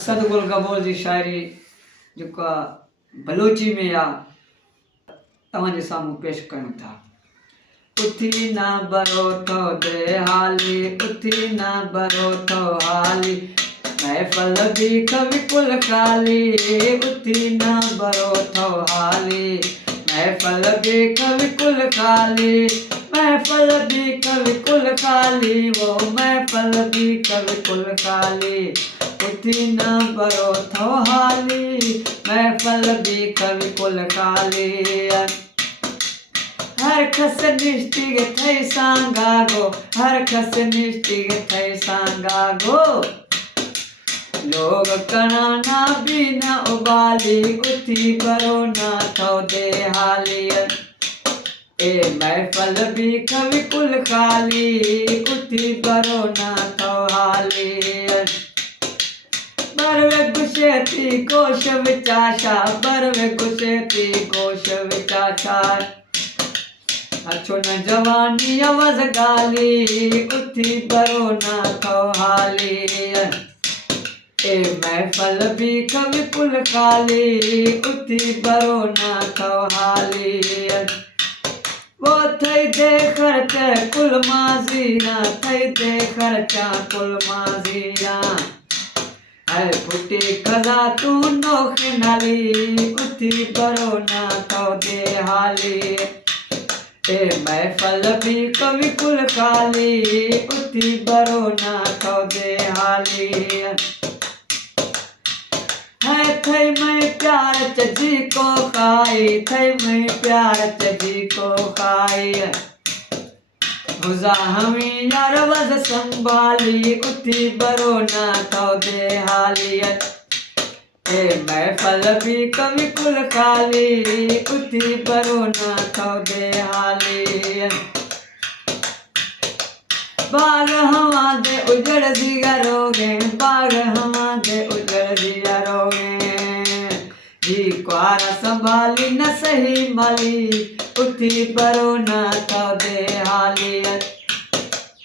सदगुल गबोल जी शायरी जेका बलोची में आ तव्हांजे साम्हूं पेश कयूं था। उथी ना बरो थो दे हाली, उथी ना बरो थो हाली, महफल भी कवि कुल खाली, उथी ना बरो थो हाली, महफल भी कवि कुल खाली, महफल भी कवि कुल खाली, वो महफल भी कवि कुल खाली, उथी ना बरो थो हाली, महफल भी कवि कुल खाली। हर खस निष्ठिग थई सांगागो, हर खस निष्ठिग थई सांगागो, लोग कणा ना भी न उबाली, उथी बरो ना थो दे हाली, ए महफल भी कवि कुल खाली, उथी बरो ना थो हाली। बरवे गुशेती गोश विचाशा, बरवे गुशेती गोश विचाशा, अच्छो न जवानी आवाज गाली, उथी बरो ना थो हाली, ए महफल भी कवि कुल खाली, उथी बरो ना थो हाली। वो थई दे खर्चा कुल माज़ीना, थई दे खर्चा कुल माज़ीना, है फुटी खजा तू नोख नाली, उथी बरो ना थो दे हाली, ए महफल भी कवि कुल खाली, उथी बरो ना थो दे हाली। है थई मैं प्यार चजी को खाई, थई मैं प्यार चजी को खाई, हुजा हमी यार वज संभाली, उथी बरो ना थो दे हाली, ए महफल भी कवि कुल खाली, उथी बरो ना थो दे हाली। बाग हवा दे उजड़ दिया रोगे, बाग हवा दे उजड़ दिया रोगे, जी क्वारा संभाली न सही माली, उथी बरो ना थो दे हाली,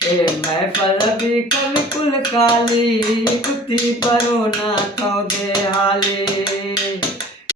ए महफल भी कवि कुल खाली, उथी बरो ना थो दे हाली।